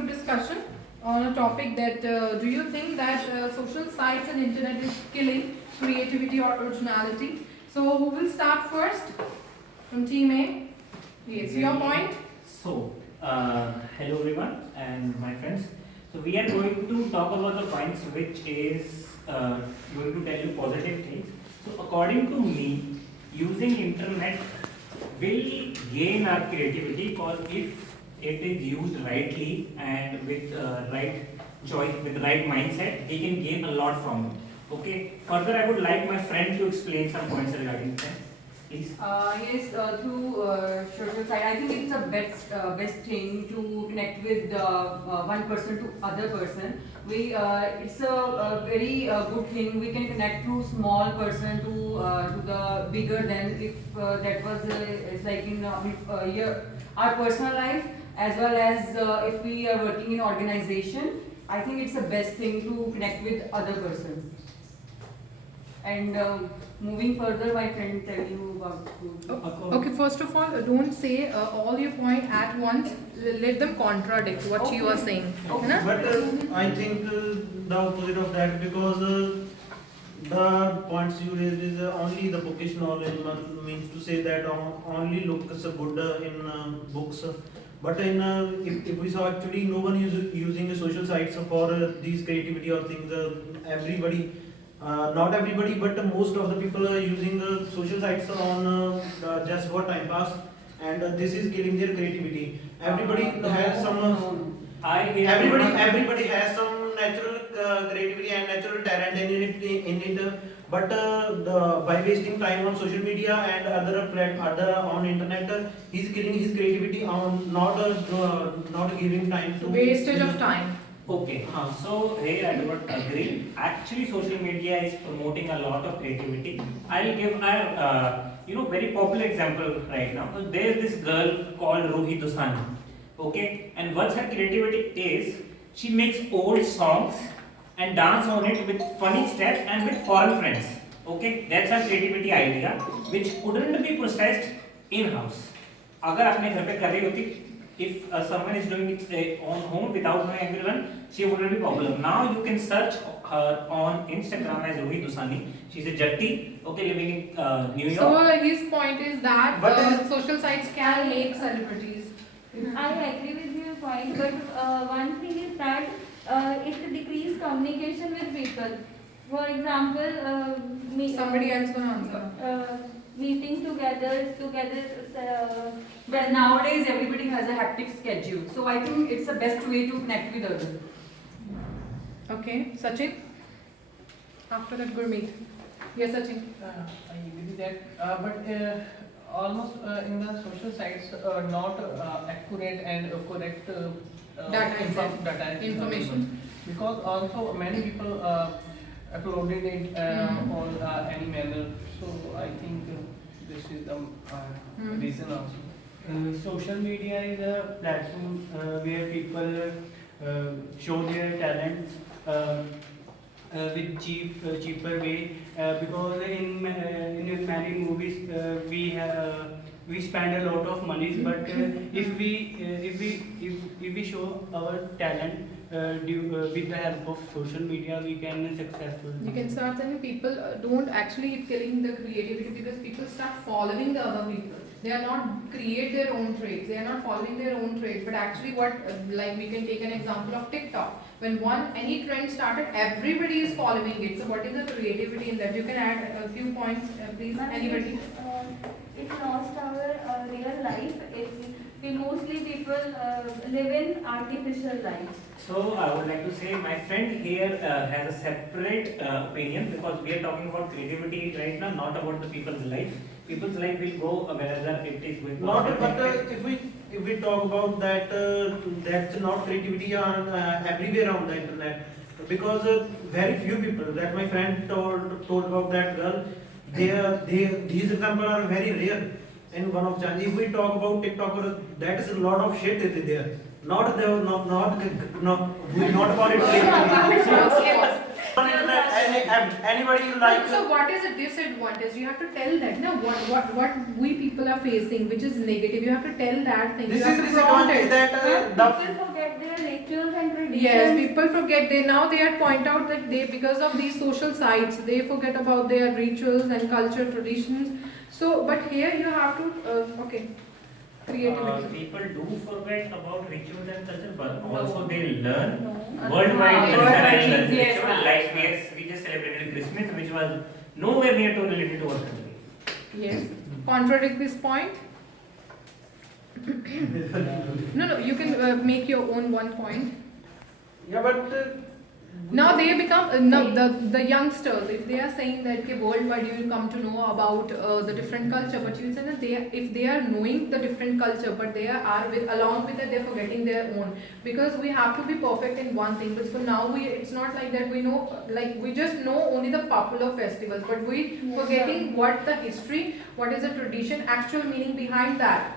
group discussion on a topic that do you think that social sites and internet is killing creativity or originality? So who will start first? From team A. Yes, your point. So, hello everyone and my friends. So we are going to talk about the points which is going to tell you positive things. So according to me, using internet will gain our creativity because if it is used rightly and with right choice, with right mindset, we can gain a lot from it. Okay. Further, I would like my friend to explain some points regarding that. Please. Yes, through social site, I think it's a best thing to connect with one person to other person. It's a very good thing. We can connect through small person to the bigger than if that was it's like in our personal life as well as if we are working in organization. I think it's the best thing to connect with other person. And moving further, my friend tell you about food. Okay, first of all, don't say all your point at once. Let them contradict what you are saying. Okay. है ना? But I think the opposite of that because the points you raised is only the bookish knowledge means to say that only looks good in books. But in if we saw actually no one is using social sites for these creativity or things. Everybody. Not everybody, but most of the people are using social sites on just for time pass, and this is killing their creativity. Everybody has some. Everybody has some natural creativity and natural talent in it. But by wasting time on social media and other on internet, he's killing his creativity on not giving time to Wastage of time. Okay, so here I do not agree. Actually, social media is promoting a lot of creativity. I'll give a very popular example right now. So there is this girl called Ruhi Dosani. Okay, and what's her creativity is she makes old songs and dance on it with funny steps and with foreign friends. Okay, that's her creativity idea, which couldn't be processed in house. अगर आपने घर पे कर रही होती, if someone is doing it on home without knowing everyone, she wouldn't be popular. Now you can search her on Instagram as Ruhi Dosani. She's a Jatti, okay, living in New York. So his point is that But social sites can make celebrities. I agree with your point, but one thing is that it decreases communication with people. For example, Somebody else gonna answer. meeting together. But nowadays everybody has a hectic schedule, so I think it's the best way to connect with others. Okay, Sachin. After that, Gurmeet. Yes, Sachin. I agree with that, but almost in the social sites, not accurate and correct Data is there. data is Information. because also many people uploaded it on any manner. So I think this is the reason also. Social media is a platform where people show their talent with cheaper way because in many movies we spend a lot of money, but if we show our talent with the help of social media, we can be successful. You can start saying people don't actually killing the creativity because people start following the other people. They are not create their own traits. They are not following their own traits. But actually, what like we can take an example of TikTok. When any trend started, everybody is following it. So what is the creativity in that? You can add a few points, please. Anybody? It lost our real life. We mostly people live in artificial life. So I would like to say my friend here has a separate opinion because we are talking about creativity right now, not about the people's life. People's life will go wherever it is going. not, but if we talk about that, that's not creativity on everywhere on the internet because very few people that my friend told about that girl. These examples are very rare in one of chance. If we talk about TikTokers, that is a lot of shit is there. Not we not call it creativity. On internet, anybody like. So what is a disadvantage? You have to tell that. No, what we people are facing, which is negative. You have to tell that thing. This You have is to prompt disadvantage it. that People forget their nature traditions. Yes, people forget. They had point out that they, because of these social sites, they forget about their rituals and culture traditions. So, but here you have to okay, creativity. People do forget about rituals and culture, but No. also they learn No. worldwide culture Worldwide and things, yes. ritual. Like we just celebrated Christmas, which was nowhere near to related to our country. Yes. Contradict this point. No, you can make your own one point. Yeah, but Now they become no, the youngsters, if they are saying that okay, worldwide you will come to know about the different culture, but you say that if they are knowing the different culture, but they are with, along with it they're forgetting their own, because we have to be perfect in one thing. But for now it's not like that. We know, like we just know only the popular festivals, but we forgetting what the history, what is the tradition, actual meaning behind that.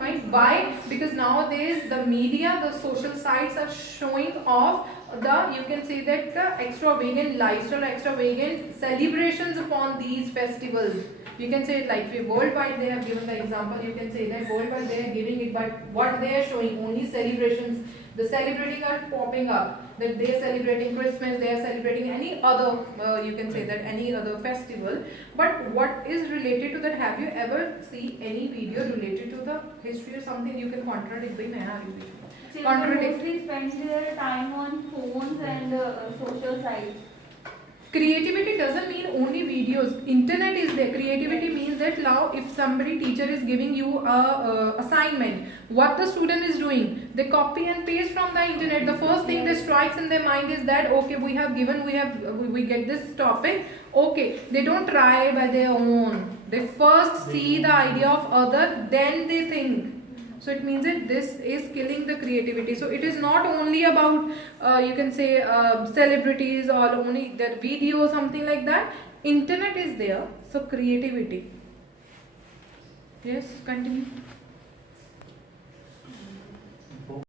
Right? Why? Because nowadays the media, the social sites are showing off the, you can say that the extravagant lifestyle, extravagant celebrations upon these festivals. You can say it like worldwide they have given the example, you can say that worldwide they are giving it, but what they are showing only celebrations. The celebrating are popping up, that they are celebrating Christmas, they are celebrating any other, you can say that any other festival. But what is related to that? Have you ever seen any video related to the history or something? You can contradict. Bhai, main aa rahi hu. Children Contradict. mostly spend their time on phones and social sites. Creativity doesn't mean only videos. Internet is there. Creativity means that now if somebody teacher is giving you a assignment, what the student is doing, they copy and paste from the internet. The first thing that strikes in their mind is that okay, we get this topic. Okay, they don't try by their own. They first see the idea of other, then they think. So it means that this is killing the creativity. So it is not only about you can say celebrities or only that video or something like that. Internet is there. So creativity. Yes, continue.